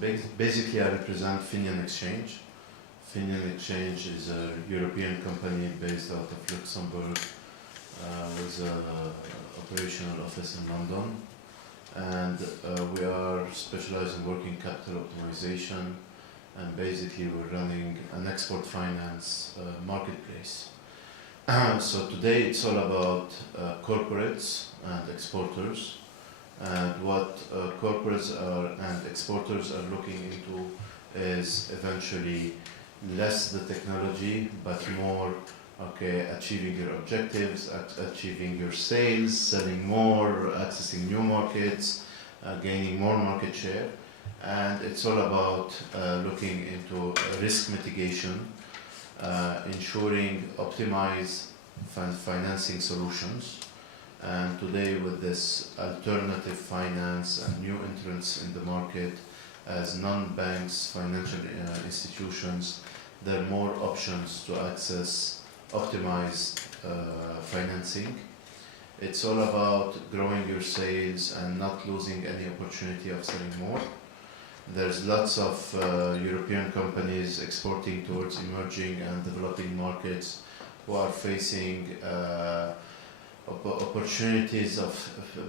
basically I represent Fineon Exchange. Fineon Exchange is a European company based out of Luxembourg with an operational office in London. And we are specialized in working capital optimization, and basically we're running an export finance marketplace. So today it's all about corporates and exporters, and what corporates and exporters are looking into is eventually less the technology but more achieving your objectives, achieving your sales, selling more, accessing new markets, gaining more market share. And it's all about looking into risk mitigation, ensuring optimized financing solutions. And today with this alternative finance and new entrants in the market as non-banks, financial institutions, there are more options to access optimized financing. It's all about growing your sales and not losing any opportunity of selling more. There's lots of European companies exporting towards emerging and developing markets who are facing opportunities of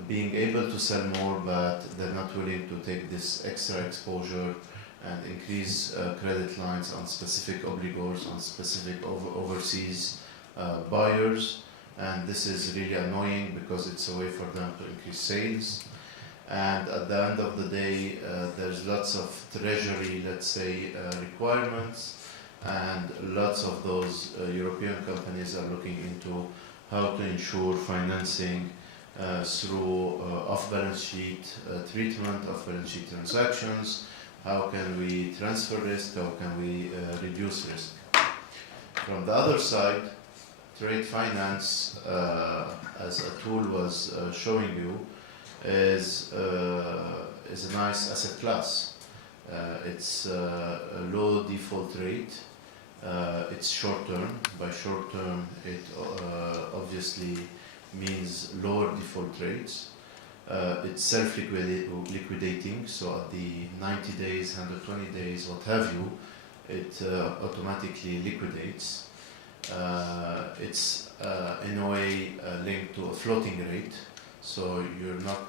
being able to sell more, but they're not willing to take this extra exposure and increase credit lines on specific obligors, on specific overseas buyers. And this is really annoying because it's a way for them to increase sales. And at the end of the day, there's lots of treasury, let's say, requirements, and lots of those European companies are looking into how to ensure financing through off-balance sheet treatment, off-balance sheet transactions. How can we transfer risk? How can we reduce risk? From the other side, TradeFinex, as a tool was showing you, is a nice asset class. It's a low default rate. It's short term. By short term, it obviously means lower default rates. It's self-liquidating, so at the 90 days, 120 days, what have you, it automatically liquidates. It's in a way linked to a floating rate, so you're not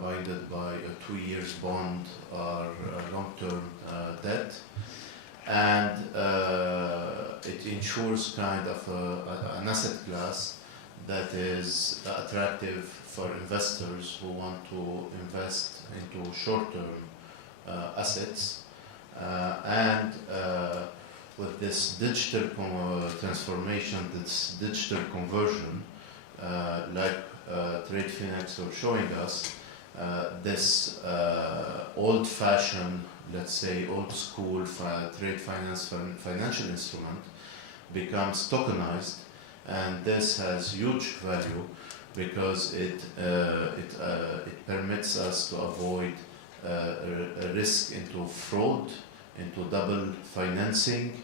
binded by a 2 years bond or long-term debt. And it ensures kind of an asset class that is attractive for investors who want to invest into short-term assets. And with this digital transformation, this digital conversion, like TradeFinex were showing us, this old-fashioned, let's say old-school trade finance financial instrument becomes tokenized, and this has huge value because it permits us to avoid a risk into fraud, into double financing.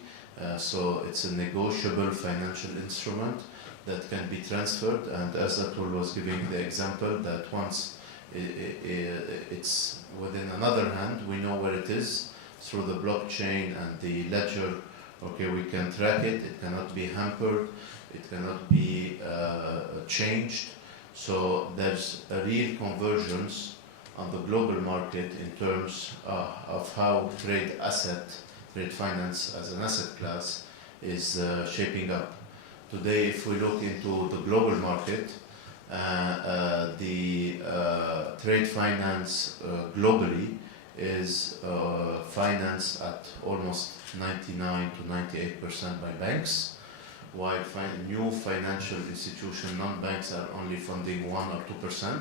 So it's a negotiable financial instrument that can be transferred, and as Atul was giving the example that once it's within another hand, we know where it is through the blockchain and the ledger. Okay, we can track it, it cannot be hampered, it cannot be changed. So there's a real convergence on the global market in terms of how trade finance as an asset class is shaping up. Today, if we look into the global market, the trade finance globally is financed at almost 99 to 98% by banks, while new financial institutions, non-banks, are only funding 1 or 2%.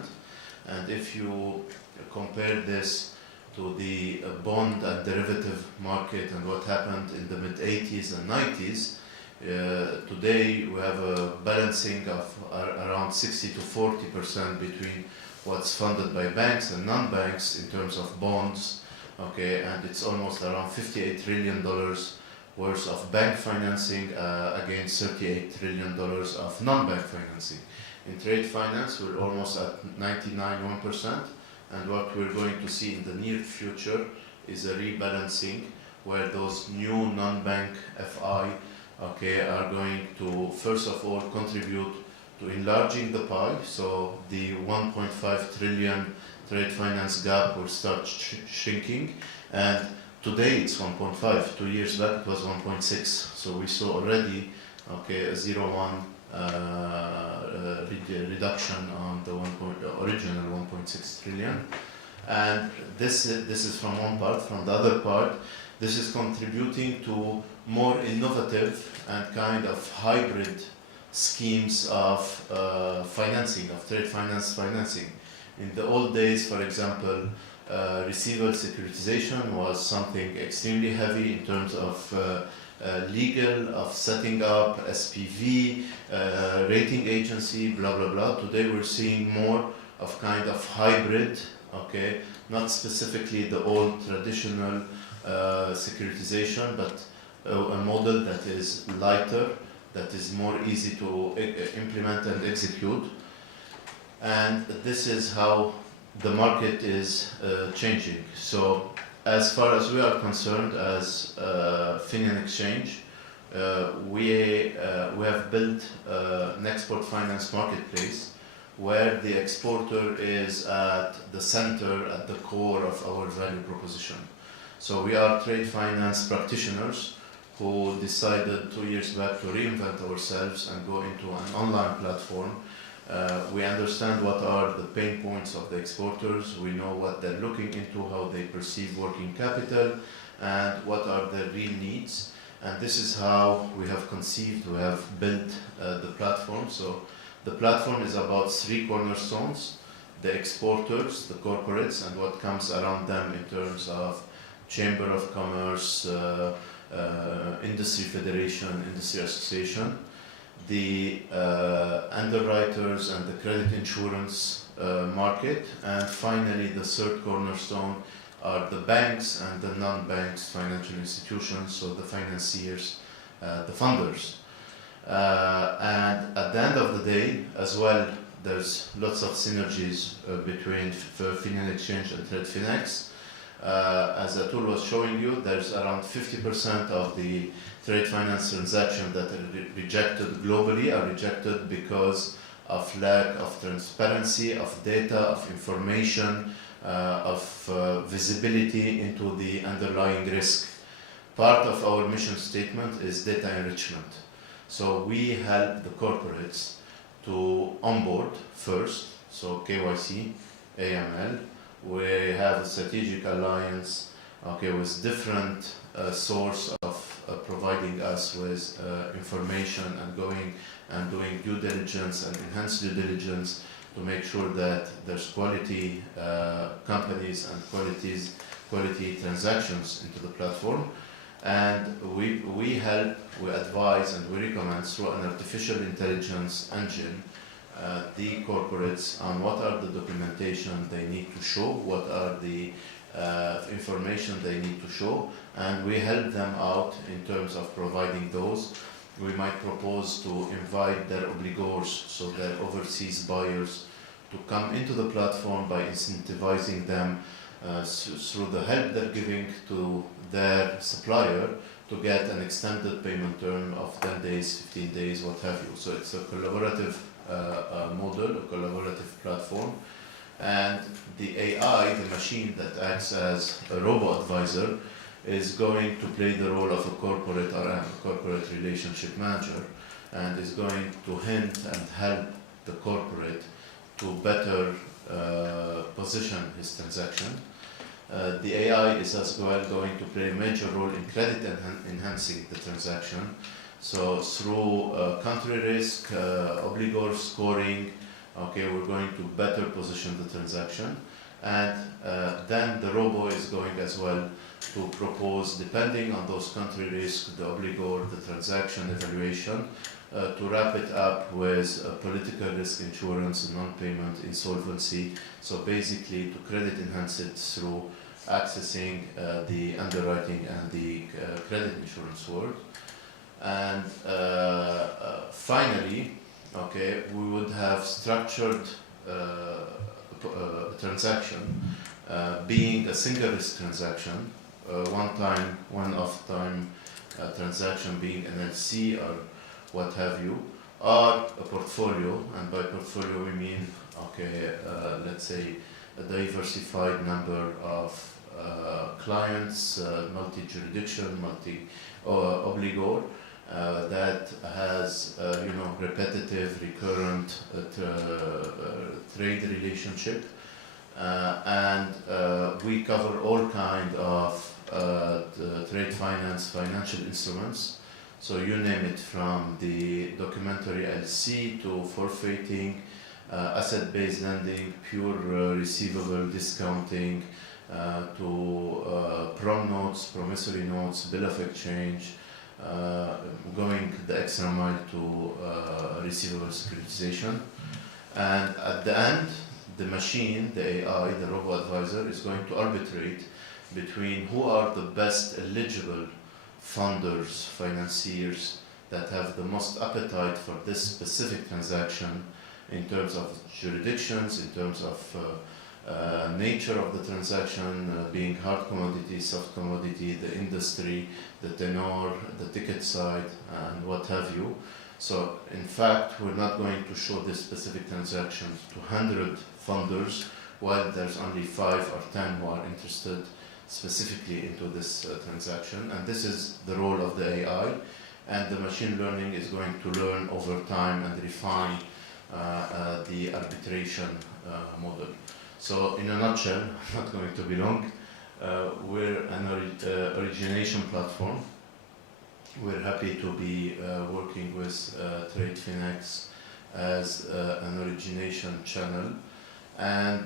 And if you compare this to the bond and derivative market and what happened in the mid-80s and 90s, today we have a balancing of around 60 to 40% between what's funded by banks and non-banks in terms of bonds. Okay, and it's almost around $58 trillion worth of bank financing against $38 trillion of non-bank financing. In trade finance, we're almost at 99%, and what we're going to see in the near future is a rebalancing where those new non-bank FI, okay, are going to first of all contribute to enlarging the pie. So the 1.5 trillion trade finance gap will start shrinking, and today it's 1.5. 2 years back it was 1.6. So we saw already, okay, a 0.1 reduction on the original 1.6 trillion. And this is from one part. From the other part, this is contributing to more innovative and kind of hybrid schemes of financing, of trade finance financing. In the old days, for example, receivable securitization was something extremely heavy in terms of legal, of setting up SPV, rating agency, blah, blah, blah. Today we're seeing more of kind of hybrid, okay, not specifically the old traditional securitization, but a model that is lighter, that is more easy to implement and execute. And this is how the market is changing. So as far as we are concerned as Fineon Exchange, we have built an export finance marketplace where the exporter is at the center, at the core of our value proposition. So we are trade finance practitioners who decided 2 years back to reinvent ourselves and go into an online platform. We understand what are the pain points of the exporters, we know what they're looking into, how they perceive working capital, and what are their real needs. And this is how we have conceived, we have built the platform. So the platform is about 3 cornerstones: the exporters, the corporates, and what comes around them in terms of Chamber of Commerce, Industry Federation, Industry Association, the underwriters and the credit insurance market, and finally the third cornerstone are the banks and the non-banks financial institutions, so the financiers, the funders. And at the end of the day, as well, there's lots of synergies between Fineon Exchange and TradeFinex. As Atul was showing you, there's around 50% of the trade finance transactions that are rejected globally are rejected because of lack of transparency, of data, of information, of visibility into the underlying risk. Part of our mission statement is data enrichment. So we help the corporates to onboard first, so KYC, AML. We have a strategic alliance, okay, with different source of providing us with information and going and doing due diligence and enhanced due diligence to make sure that there's quality companies and quality transactions into the platform. And we help, we advise, and we recommend through an artificial intelligence engine the corporates on what are the documentation they need to show, what are the information they need to show, and we help them out in terms of providing those. We might propose to invite their obligors, so their overseas buyers, to come into the platform by incentivizing them through the help they're giving to their supplier to get an extended payment term of 10 days, 15 days, what have you. So it's a collaborative model, a collaborative platform. And the AI, the machine that acts as a robo-advisor, is going to play the role of a corporate RM, a corporate relationship manager, and is going to hint and help the corporate to better position his transaction. The AI is as well going to play a major role in credit enhancing the transaction. So through country risk, obligor scoring, okay, we're going to better position the transaction. And then the robo is going as well to propose, depending on those country risk, the obligor, the transaction evaluation, to wrap it up with political risk insurance, non-payment, insolvency. So basically to credit enhance it through accessing the underwriting and the credit insurance world. And finally, okay, we would have structured transaction being a single risk transaction, one-off time transaction being an LC or what have you, or a portfolio, and by portfolio we mean, let's say a diversified number of clients, multi-jurisdiction, multi-obligor, that has repetitive, recurrent trade relationship, and we cover all kind of trade finance financial instruments. So you name it, from the documentary LC to forfeiting, asset-based lending, pure receivable discounting, to prom notes, promissory notes, bill of exchange, going the extra mile to receivable securitization. And at the end, the machine, the AI, the robo-advisor, is going to arbitrate between who are the best eligible funders, financiers that have the most appetite for this specific transaction in terms of jurisdictions, in terms of nature of the transaction, being hard commodity, soft commodity, the industry, the tenor, the ticket side, and what have you. So in fact, we're not going to show this specific transaction to 100 funders, while there's only 5 or 10 who are interested specifically into this transaction. And this is the role of the AI, and the machine learning is going to learn over time and refine the arbitration model. So in a nutshell, I'm not going to be long, we're an origination platform. We're happy to be working with TradeFinex as an origination channel, and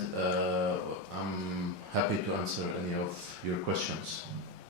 I'm happy to answer any of your questions.